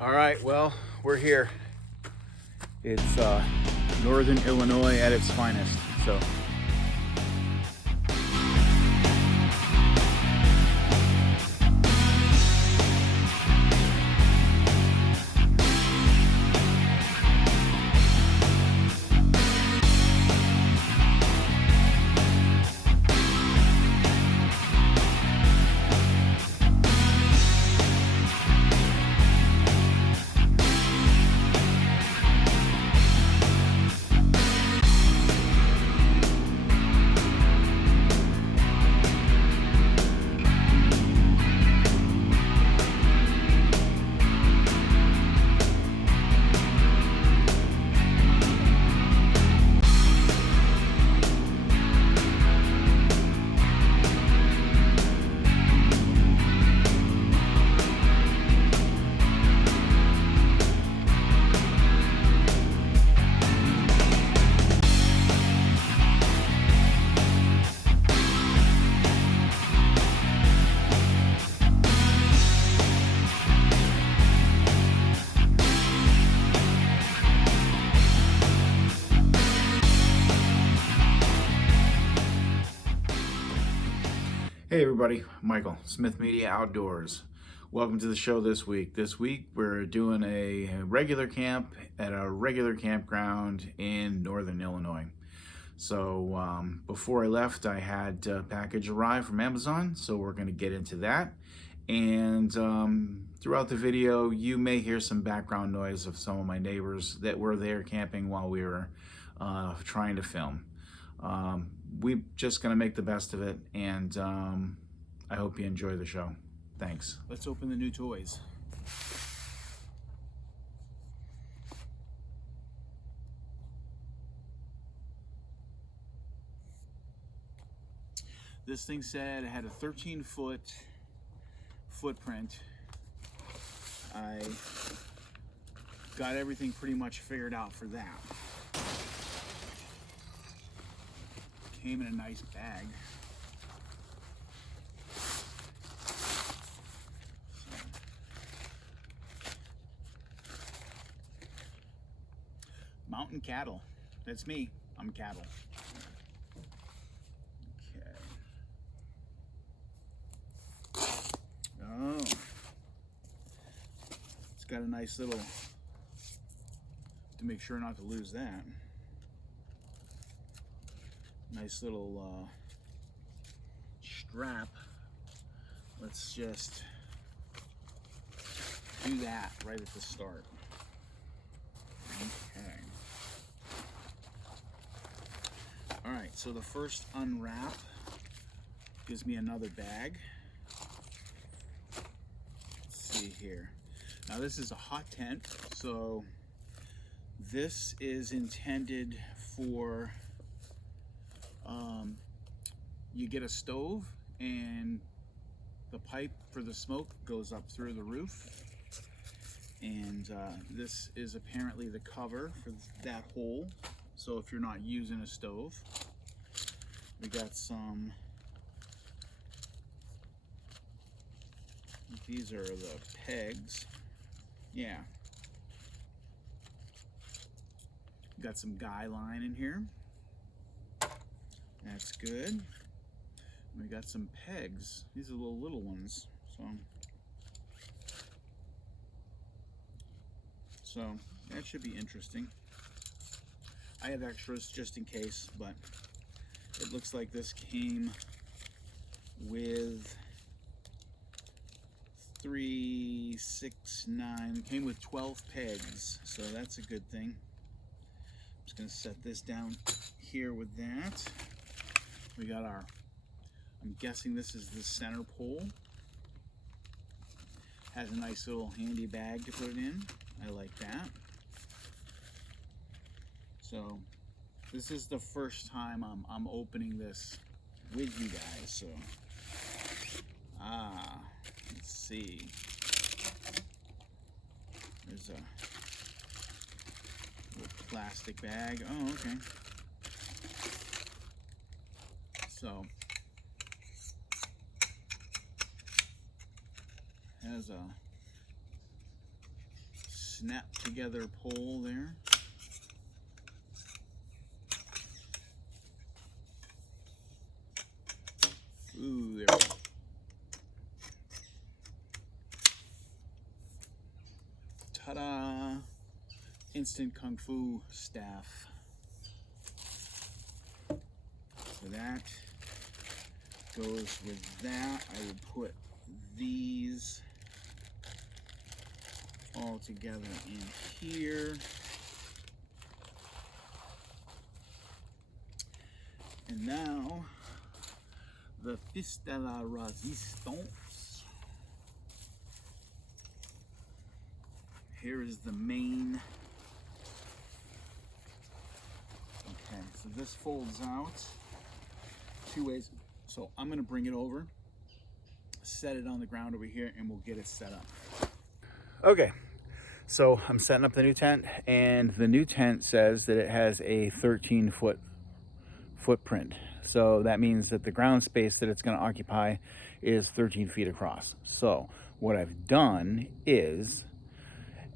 All right, well, we're here. It's northern Illinois at its finest. So, hey everybody, Michael, Smith Media Outdoors. Welcome to the show this week. This week we're doing a regular camp at a regular campground in northern Illinois. So before I left, I had a package arrive from Amazon, so we're going to get into that. And throughout the video, you may hear some background noise of some of my neighbors that were there camping while we were trying to film. We're just going to make the best of it, and I hope you enjoy the show. Thanks. Let's open the new toys. This thing said it had a 13-foot footprint. I got everything pretty much figured out for that. Came in a nice bag. Mountain cattle. That's me. I'm cattle. Okay. Oh. It's got a nice little, to make sure not to lose that. Nice little strap. Let's just do that right at the start. Okay. All right, so the first unwrap gives me another bag. Let's see here. Now this is a hot tent, so this is intended for you get a stove and the pipe for the smoke goes up through the roof, and this is apparently the cover for that hole, so if you're not using a stove. We got some, these are the pegs, yeah. Got some guy line in here. That's good. We got some pegs. These are the little ones. So that should be interesting. I have extras just in case, but it looks like this came with 3, 6, 9. It came with 12 pegs, so that's a good thing. I'm just gonna set this down here with that. We got our, I'm guessing this is the center pole. Has a nice little handy bag to put it in. I like that. So this is the first time I'm opening this with you guys. So let's see. There's a little plastic bag. Oh, okay. So has a snap together pole there. Ooh, there we go. Ta-da! Instant Kung Fu staff. So that goes with that. I will put these all together in here. And now, the fist de la resistance. Here is the main. Okay, so this folds out two ways. So I'm gonna bring it over, set it on the ground over here, and we'll get it set up. Okay, so I'm setting up the new tent, and the new tent says that it has a 13-foot footprint. So that means that the ground space that it's going to occupy is 13 feet across. So what I've done is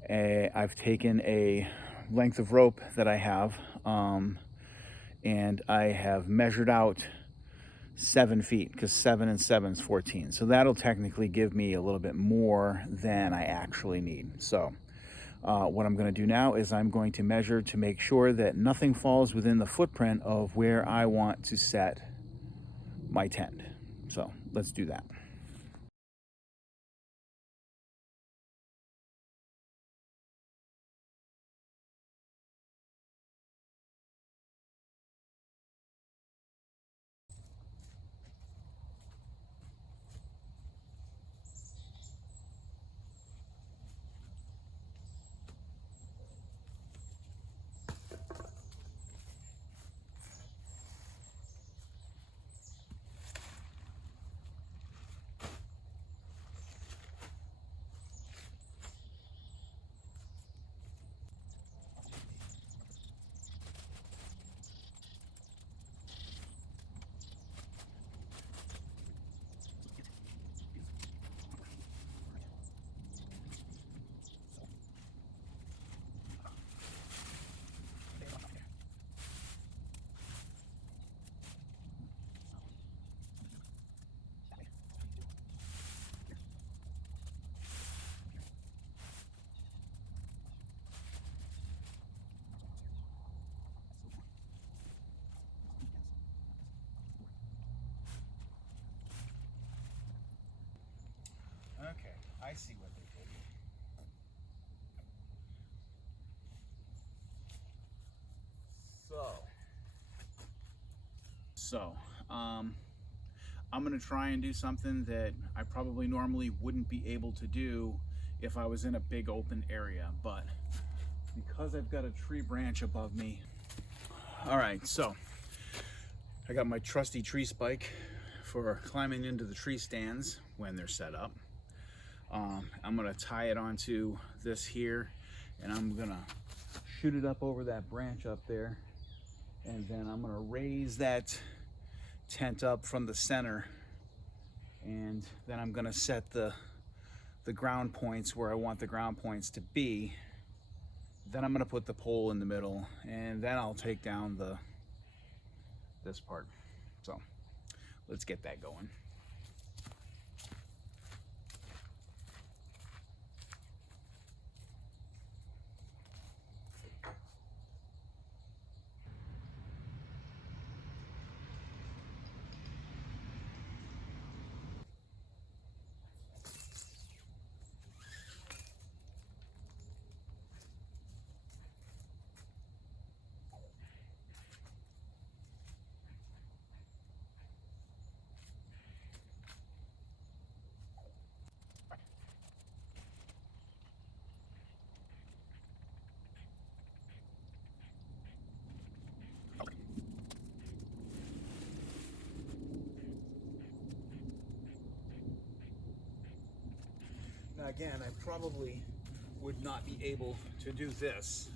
I've taken a length of rope that I have, and I have measured out 7 feet, because 7 and 7 is 14. So that'll technically give me a little bit more than I actually need. So what I'm going to do now is I'm going to measure to make sure that nothing falls within the footprint of where I want to set my tent. So let's do that. Okay, I see what they did. So, I'm gonna try and do something that I probably normally wouldn't be able to do if I was in a big open area, but because I've got a tree branch above me. All right, so I got my trusty tree spike for climbing into the tree stands when they're set up. I'm gonna tie it onto this here, and I'm gonna shoot it up over that branch up there, and then I'm gonna raise that tent up from the center, and then I'm gonna set the ground points where I want the ground points to be. Then I'm gonna put the pole in the middle, and then I'll take down this part. So let's get that going. Now again, I probably would not be able to do this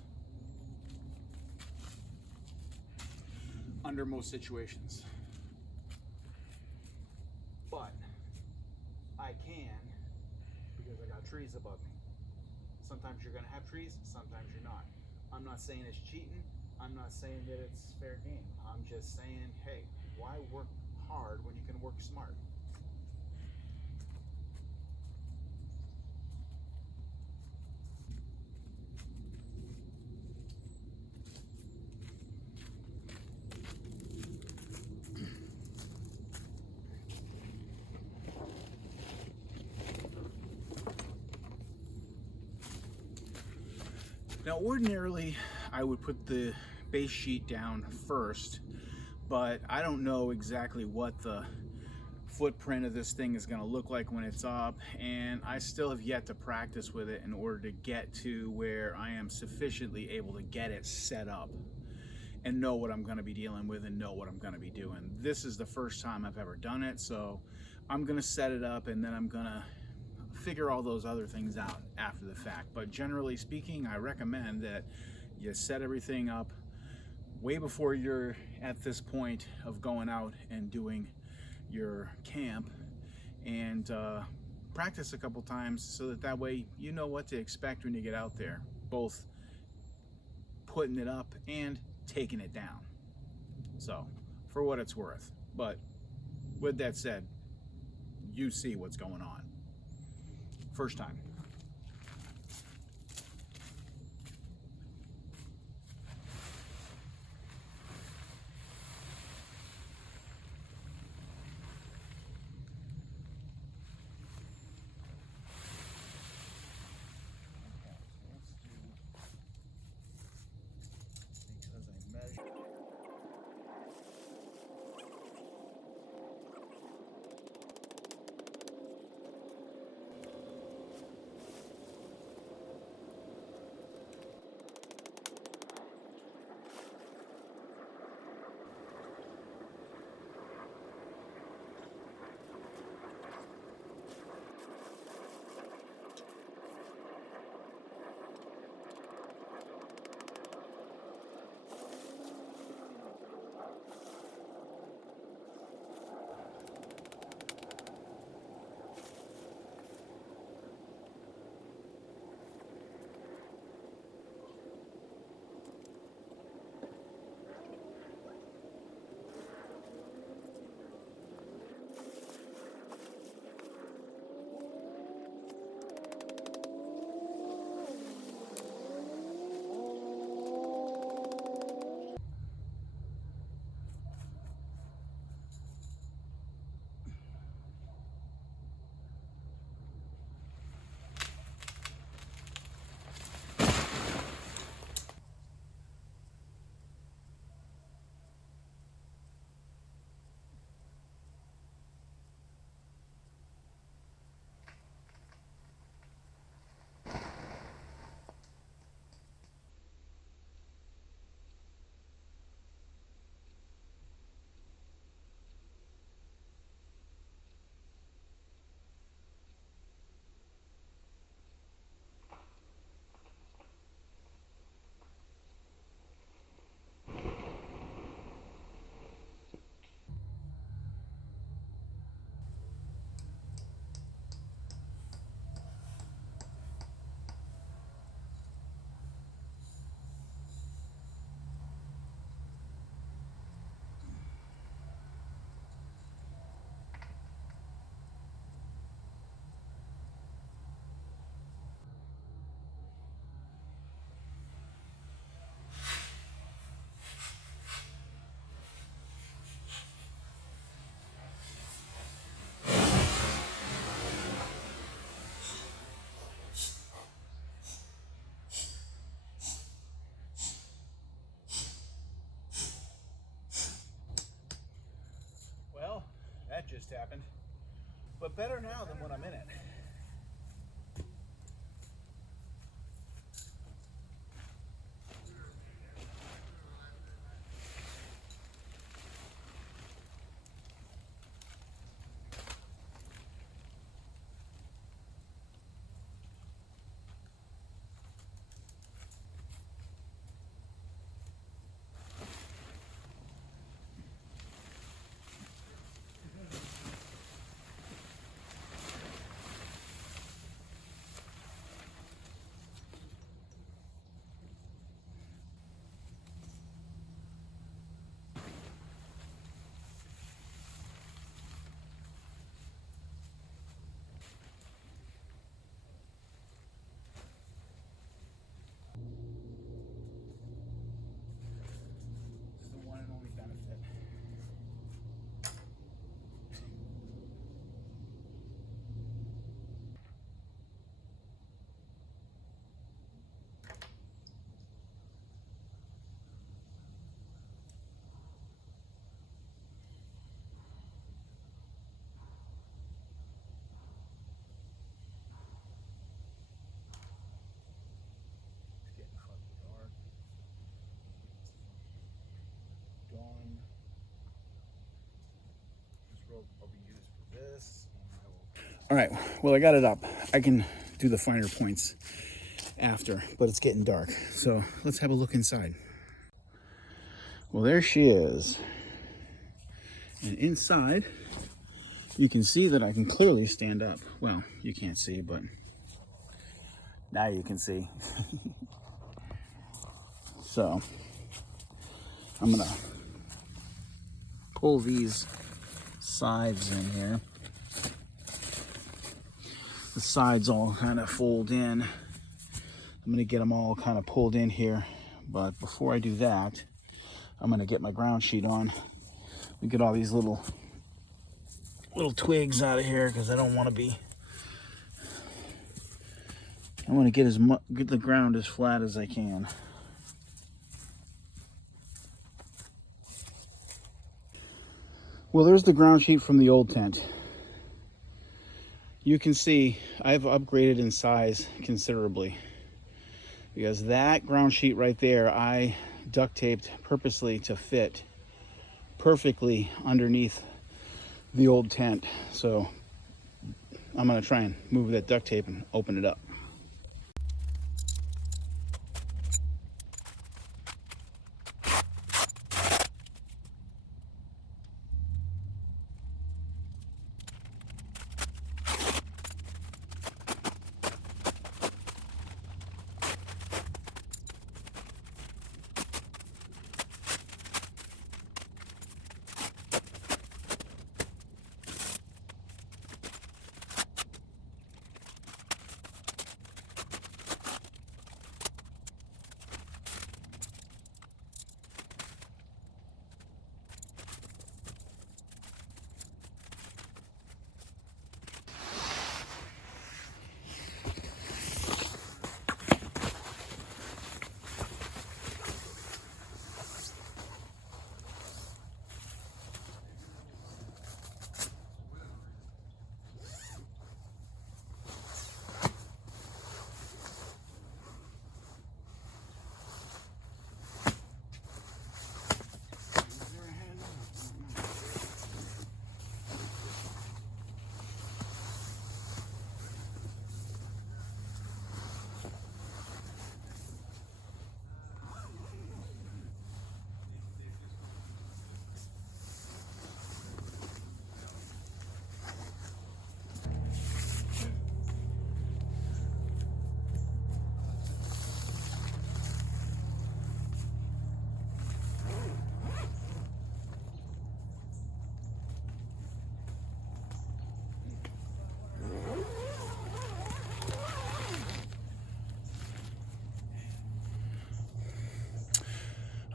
under most situations, but I can because I got trees above me. Sometimes Sometimes you're going to have trees, sometimes you're not. I'm not saying it's cheating. I'm not saying that it's fair game. I'm just saying, hey, why work hard when you can work smart? Now, ordinarily, I would put the base sheet down first, but I don't know exactly what the footprint of this thing is going to look like when it's up, and I still have yet to practice with it in order to get to where I am sufficiently able to get it set up and know what I'm going to be dealing with and know what I'm going to be doing. This is the first time I've ever done it, so I'm going to set it up and then I'm going to figure all those other things out after the fact. But generally speaking, I recommend that you set everything up way before you're at this point of going out and doing your camp, and practice a couple times so that way you know what to expect when you get out there, both putting it up and taking it down. So for what it's worth. But with that said, you see what's going on. First time. Well, that just happened. But better now than when I'm in it. I'll be used for this. All right, well, I got it up. I can do the finer points after, but it's getting dark. So let's have a look inside. Well, there she is. And inside, you can see that I can clearly stand up. Well, you can't see, but now you can see. So I'm gonna pull these sides in here. The sides all kind of fold in. I'm gonna get them all kind of pulled in here. But before I do that, I'm gonna get my ground sheet on. We get all these little twigs out of here because I don't want to be. I want to get the ground as flat as I can. Well, there's the ground sheet from the old tent. You can see I've upgraded in size considerably because that ground sheet right there I duct taped purposely to fit perfectly underneath the old tent. So I'm going to try and move that duct tape and open it up.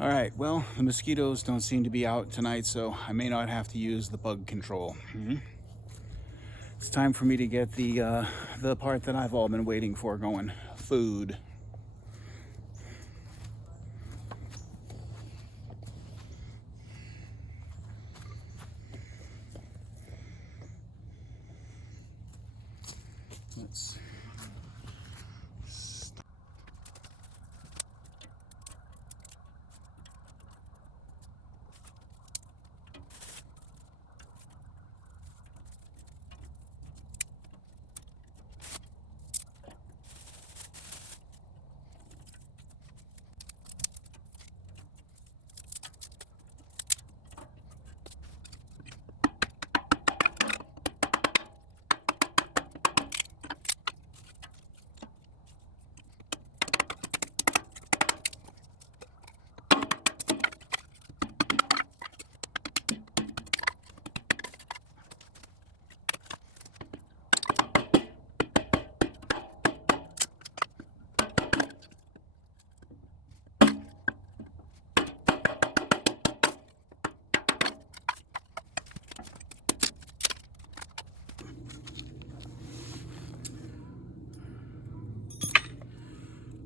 All right, well, the mosquitoes don't seem to be out tonight, so I may not have to use the bug control. It's time for me to get the part that I've all been waiting for going, food. Let's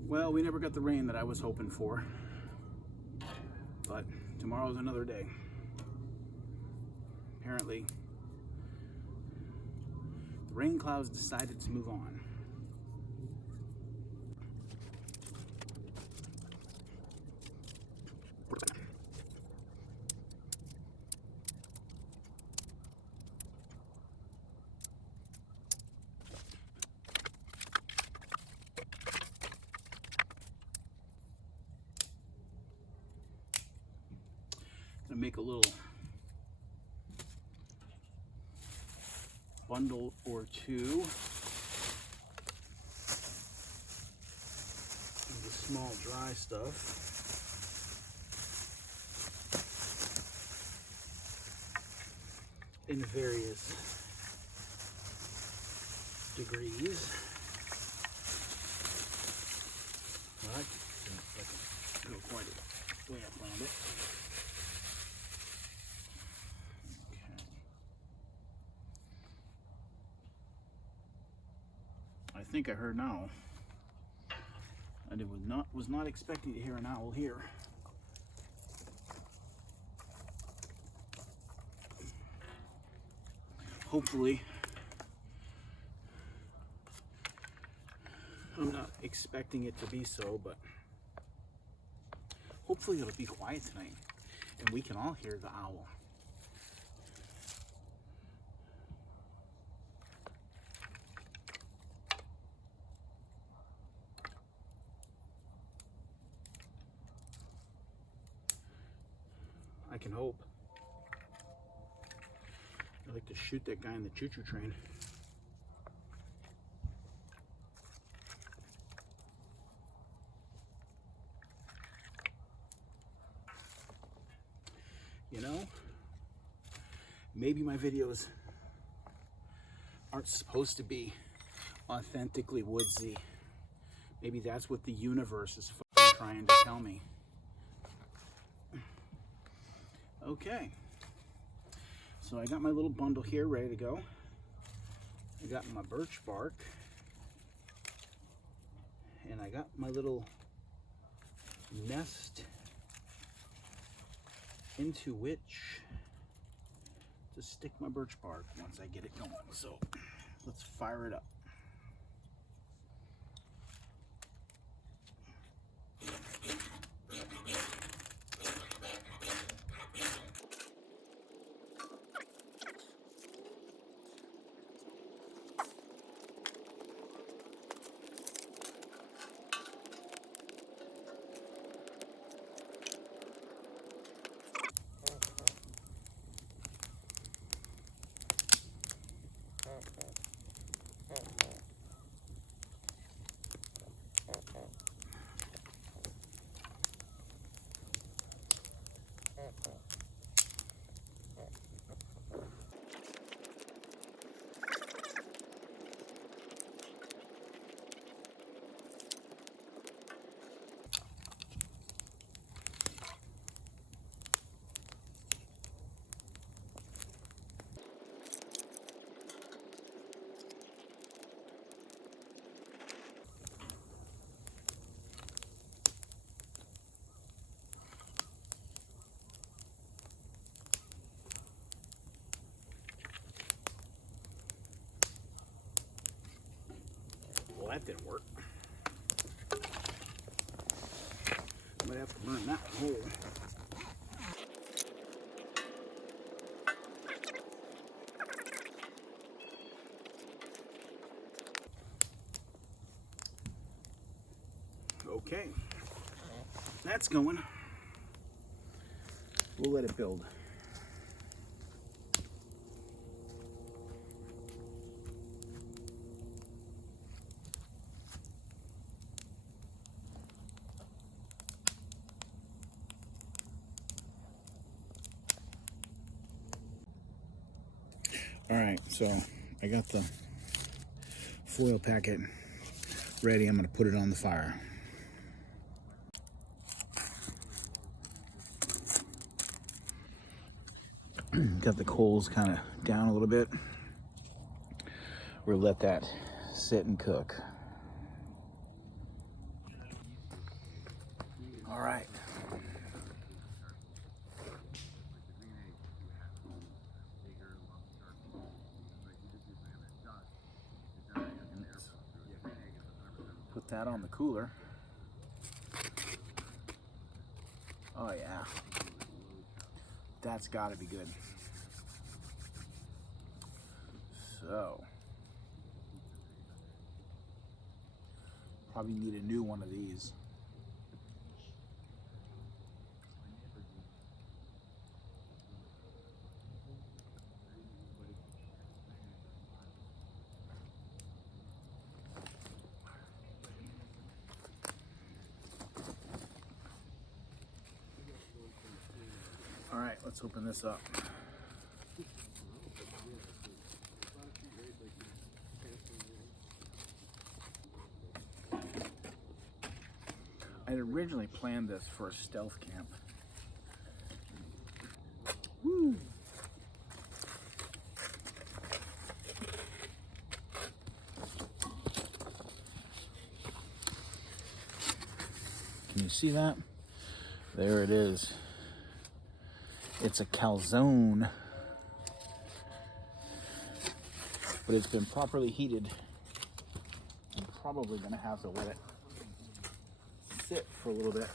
Well, we never got the rain that I was hoping for, but tomorrow's another day. Apparently, the rain clouds decided to move on. to make a little bundle or two of the small dry stuff. In various degrees. Well, that doesn't go quite the way I planned it. Okay. I think I heard an owl. I was not expecting to hear an owl here. Hopefully, I'm not expecting it to be so, but hopefully it'll be quiet tonight and we can all hear the owl. I can hope. I'd like to shoot that guy in the choo-choo train. You know, maybe my videos aren't supposed to be authentically woodsy. Maybe that's what the universe is trying to tell me. Okay. So I got my little bundle here ready to go. I got my birch bark. And I got my little nest into which to stick my birch bark once I get it going. So let's fire it up. Well, that didn't work. I might have to learn that hole. Okay, that's going. We'll let it build. All right, so I got the foil packet ready. I'm going to put it on the fire. Got the coals kind of down a little bit. We'll let that sit and cook. All right. Put that on the cooler. Oh yeah. That's got to be good. So, probably need a new one of these. let's open this up. I had originally planned this for a stealth camp. Woo! Can you see that? There it is. It's a calzone, but it's been properly heated. I'm probably gonna have to let it sit for a little bit.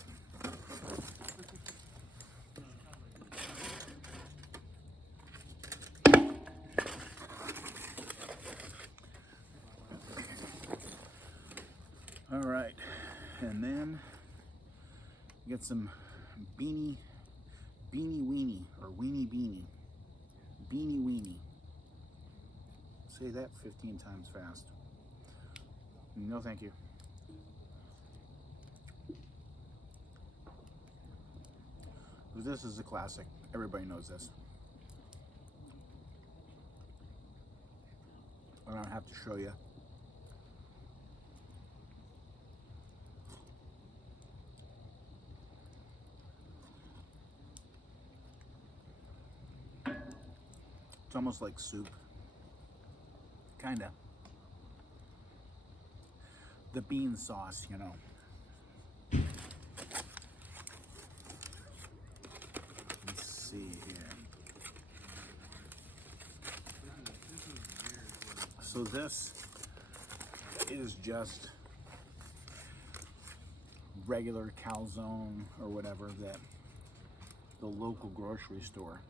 All right, and then get some beanie weenie, or weenie weenie. Say that 15 times fast. No, thank you. This is a classic. Everybody knows this. I don't have to show you. It's almost like soup. Kinda. The bean sauce, you know. Let's see here. So this is just regular calzone or whatever that the local grocery store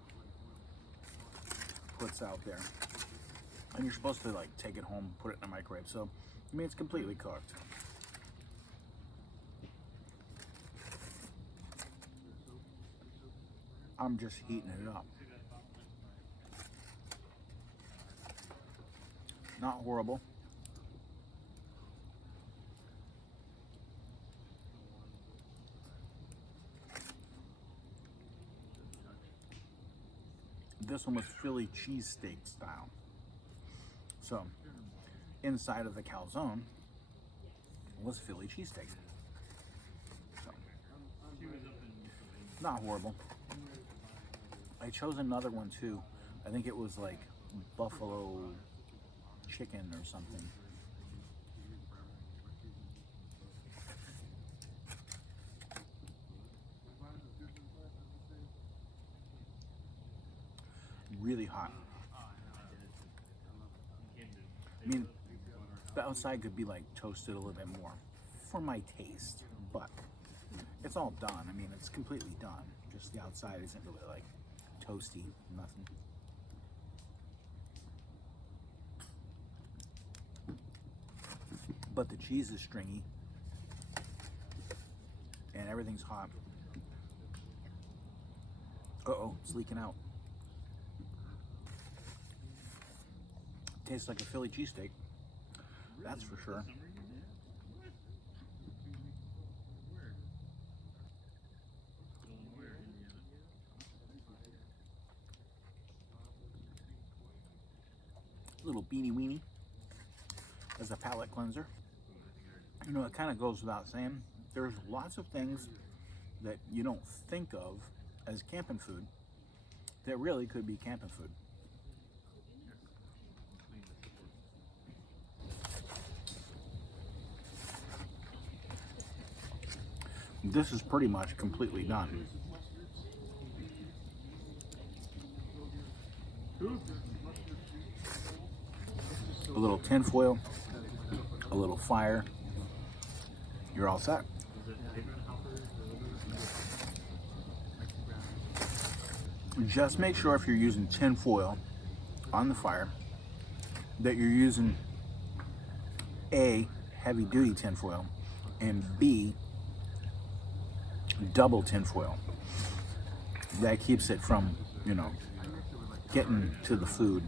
puts out there, and you're supposed to like take it home, put it in the microwave. So I mean, it's completely cooked. I'm just heating it up. Not horrible. This one was Philly cheesesteak style. So inside of the calzone was Philly cheesesteak. So not horrible. I chose another one too. I think it was like buffalo chicken or something. Really hot. I mean, the outside could be like toasted a little bit more for my taste, but it's all done. I mean, it's completely done. Just the outside isn't really like toasty, nothing. But the cheese is stringy and everything's hot. Uh-oh, it's leaking out. Tastes like a Philly cheesesteak, that's for sure. Little beanie weenie as a palate cleanser. You know, it kind of goes without saying, there's lots of things that you don't think of as camping food that really could be camping food. This is pretty much completely done. A little tin foil, a little fire, you're all set. Just make sure if you're using tin foil on the fire that you're using A, heavy duty tin foil, and B, double tin foil. That keeps it from, you know, getting to the food.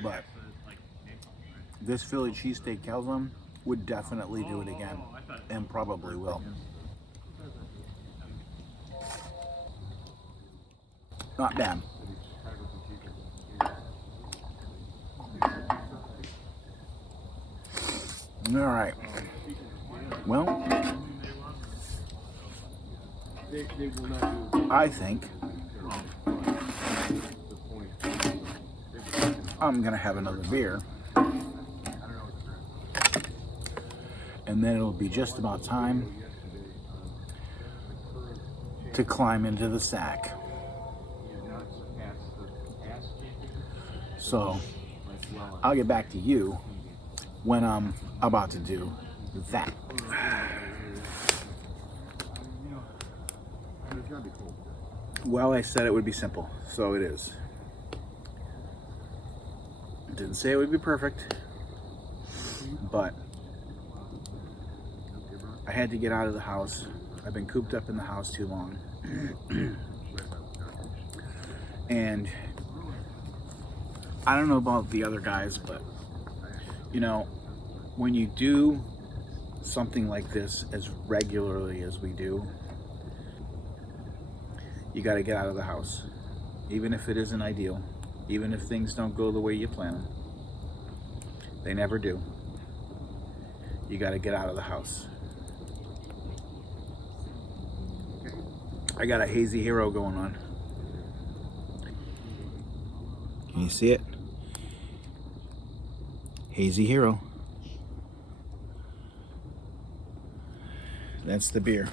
But this Philly cheesesteak calzone would definitely do it again, and probably will. Not bad. All right. Well, I think I'm gonna have another beer, and then it'll be just about time to climb into the sack. So I'll get back to you when I'm about to do that. Well, I said it would be simple, so it is. Didn't say it would be perfect, but I had to get out of the house. I've been cooped up in the house too long. And I don't know about the other guys, but you know, when you do something like this as regularly as we do, you got to get out of the house, even if it isn't ideal, even if things don't go the way you plan them. They never do. You got to get out of the house. I got a hazy hero going on. Can you see it? Hazy hero. That's the beer.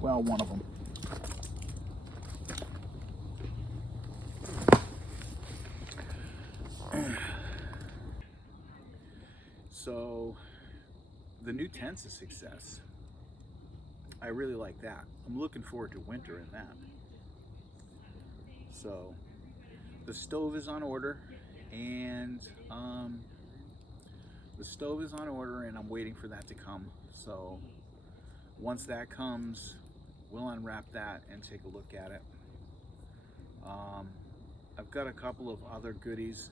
Well, one of them. So, the new tent's a success. I really like that. I'm looking forward to winter in that. So, the stove is on order, and I'm waiting for that to come. So, once that comes, we'll unwrap that and take a look at it. I've got a couple of other goodies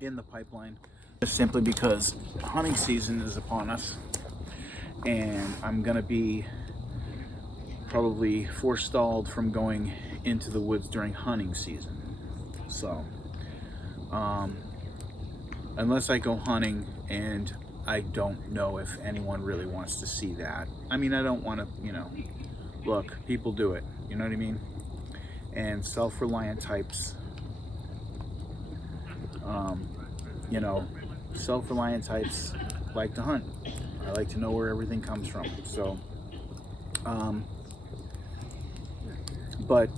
in the pipeline, simply because hunting season is upon us, and I'm gonna be probably forestalled from going into the woods during hunting season. So unless I go hunting, and I don't know if anyone really wants to see that. I mean, I don't want to, you know, look, people do it, you know what I mean? And self-reliant types, you know, self-reliant types like to hunt. I like to know where everything comes from. So, but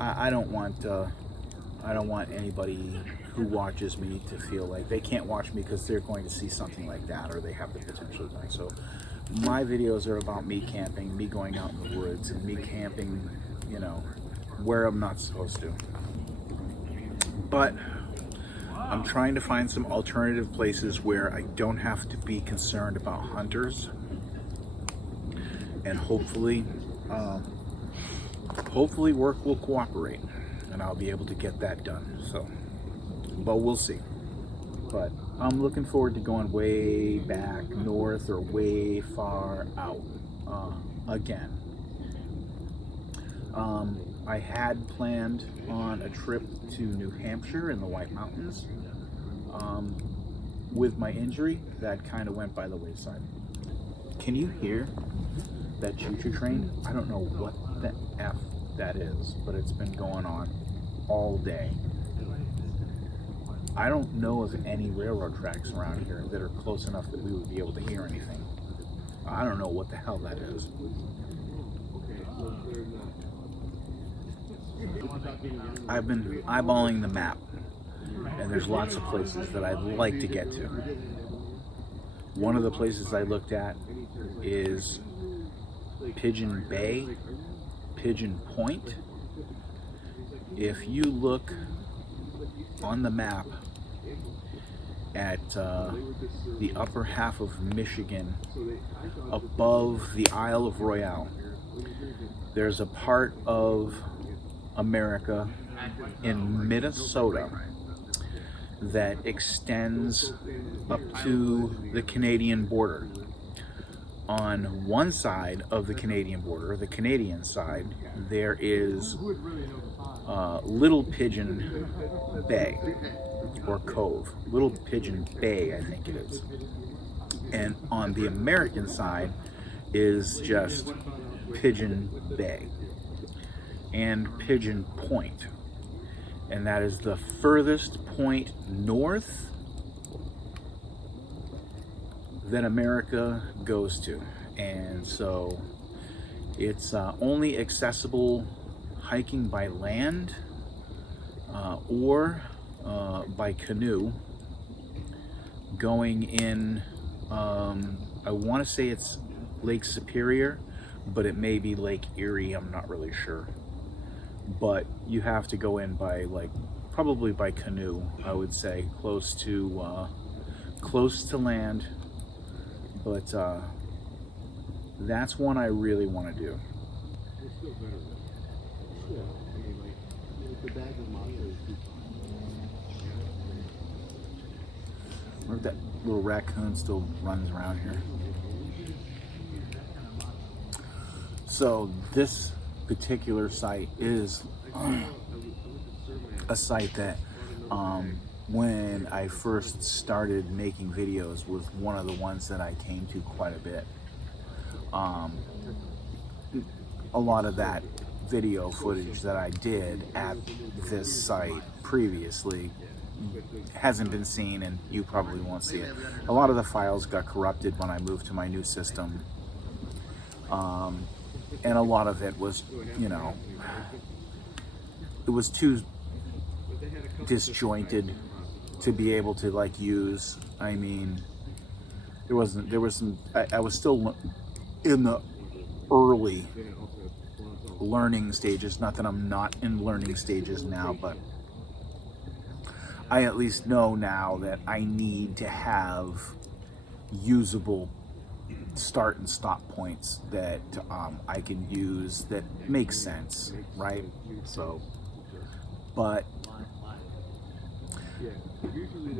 I don't want anybody who watches me to feel like they can't watch me because they're going to see something like that, or they have the potential to die. So my videos are about me camping, me going out in the woods, and me camping, you know, where I'm not supposed to. But I'm trying to find some alternative places where I don't have to be concerned about hunters, and hopefully work will cooperate, and I'll be able to get that done. So, but we'll see. But I'm looking forward to going way back north or way far out again. I had planned on a trip to New Hampshire in the White Mountains. With my injury, that kind of went by the wayside. Can you hear that choo-choo train? I don't know what the F that is, but it's been going on all day. I don't know of any railroad tracks around here that are close enough that we would be able to hear anything. I don't know what the hell that is. I've been eyeballing the map, and there's lots of places that I'd like to get to. One of the places I looked at is Pigeon Bay, Pigeon Point. If you look on the map at the upper half of Michigan, above the Isle of Royale, there's a part of America in Minnesota that extends up to the Canadian border. on one side of the Canadian border, the Canadian side, there is Little Pigeon Bay, or Cove. Little Pigeon Bay, I think it is. And on the American side is just Pigeon Bay and Pigeon Point. And that is the furthest point north that America goes to. And so it's only accessible hiking by land or by canoe going in, I want to say it's Lake Superior, but it may be Lake Erie, I'm not really sure. But you have to go in by, like, probably by canoe, I would say, close to land. But that's one I really want to do. I wonder if that little raccoon still runs around here. So this particular site is a site that when I first started making videos was one of the ones that I came to quite a bit. A lot of that video footage that I did at this site previously hasn't been seen, and you probably won't see it. A lot of the files got corrupted when I moved to my new system. And a lot of it was, you know, it was too disjointed to be able to, like, use. I mean, there was some, I was still in the early learning stages. Not that I'm not in learning stages now, but I at least know now that I need to have usable start and stop points that I can use that make sense, right? So, but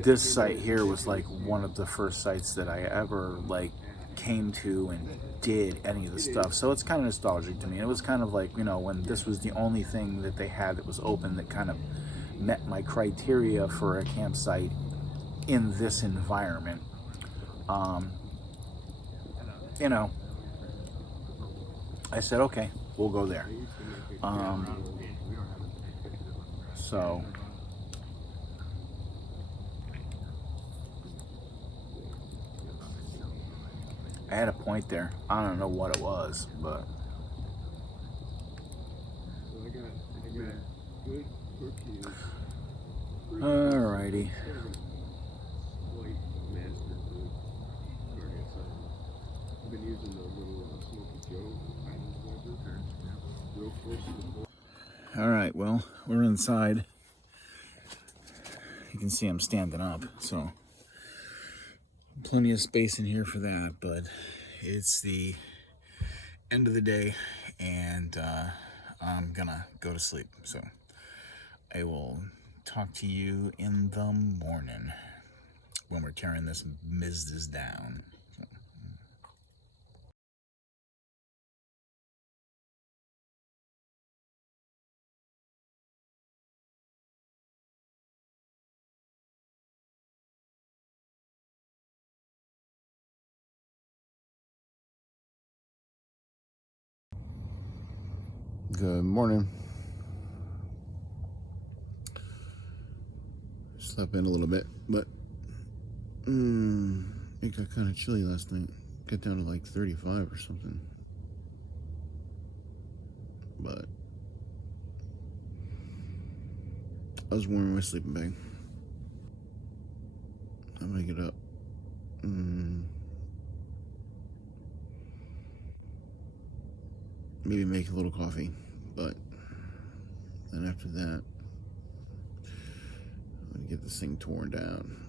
this site here was like one of the first sites that I ever like came to and did any of the stuff. So it's kind of nostalgic to me. It was kind of like, you know, when this was the only thing that they had that was open that kind of met my criteria for a campsite in this environment. You know, I said, okay, we'll go there. So I had a point there. I don't know what it was, but alrighty. All right, well, we're inside. You can see I'm standing up, so plenty of space in here for that, but it's the end of the day, and I'm gonna go to sleep. So I will talk to you in the morning when we're tearing this business down. Good morning. Slept in a little bit, but it got kind of chilly last night. Got down to like 35 or something. But I was wearing my sleeping bag. I'm gonna get up. Maybe make a little coffee, but then after that, I'm gonna get this thing torn down.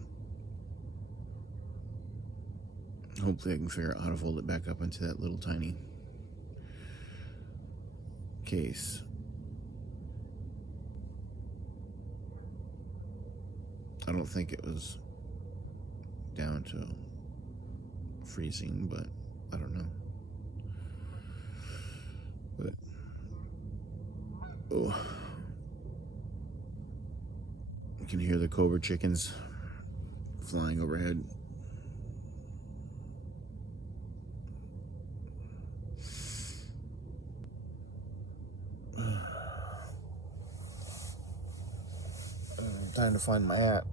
Hopefully I can figure out how to fold it back up into that little tiny case. I don't think it was down to freezing, but I don't know. But, oh, you can hear the cobra chickens flying overhead. Time to find my hat.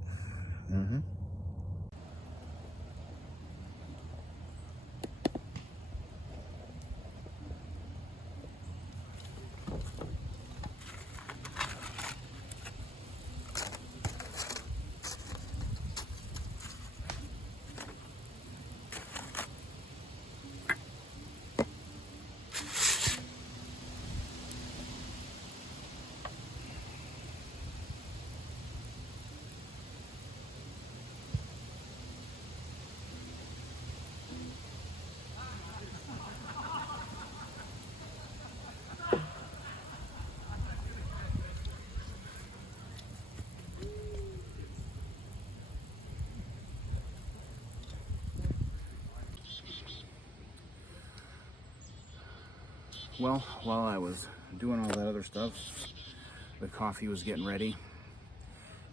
Well, while I was doing all that other stuff, the coffee was getting ready,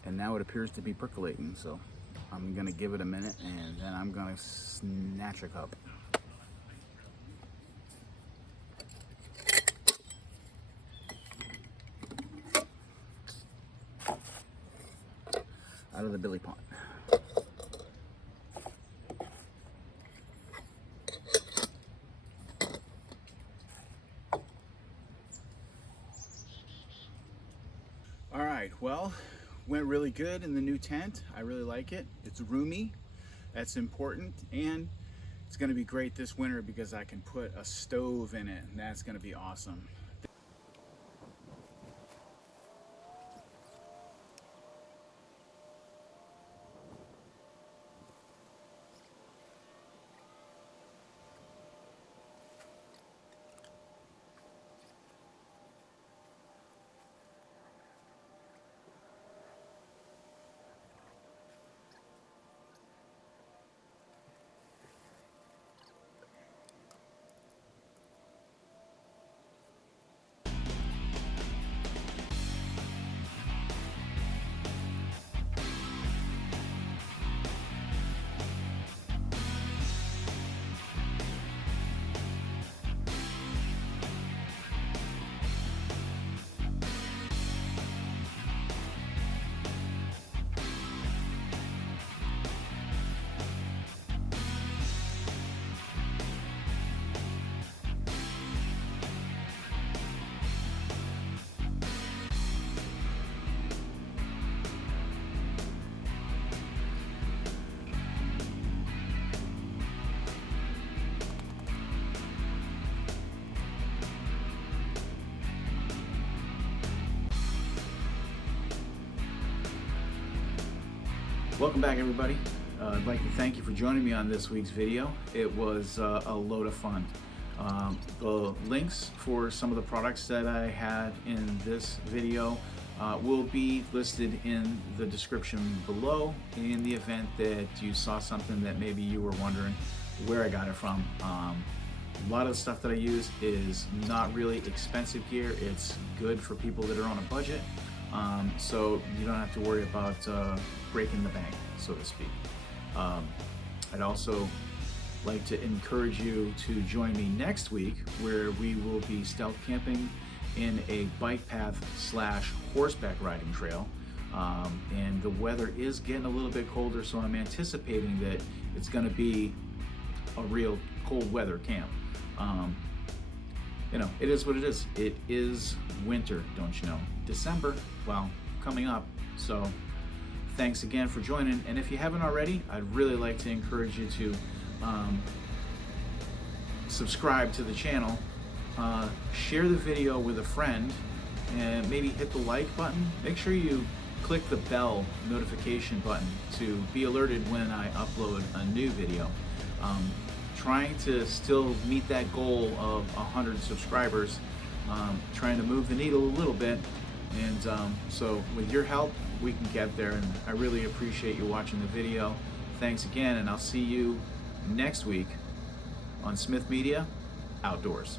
and now it appears to be percolating, so I'm gonna give it a minute, and then I'm gonna snatch a cup. Out of the billy pot. All right, well, went really good in the new tent. I really like it. It's roomy, that's important, and it's gonna be great this winter because I can put a stove in it, and that's gonna be awesome. Welcome back, everybody. I'd like to thank you for joining me on this week's video. It was a load of fun. The links for some of the products that I had in this video will be listed in the description below in the event that you saw something that maybe you were wondering where I got it from. A lot of the stuff that I use is not really expensive gear. It's good for people that are on a budget. So you don't have to worry about breaking the bank, so to speak. I'd also like to encourage you to join me next week, where we will be stealth camping in a bike path / horseback riding trail. And the weather is getting a little bit colder, so I'm anticipating that it's going to be a real cold weather camp. You know, it is what it is. It is winter, don't you know? December, well, coming up. So thanks again for joining. And if you haven't already, I'd really like to encourage you to subscribe to the channel, share the video with a friend, and maybe hit the like button. Make sure you click the bell notification button to be alerted when I upload a new video. Trying to still meet that goal of 100 subscribers, trying to move the needle a little bit, and so with your help we can get there, and I really appreciate you watching the video. Thanks again, and I'll see you next week on Smith Media Outdoors.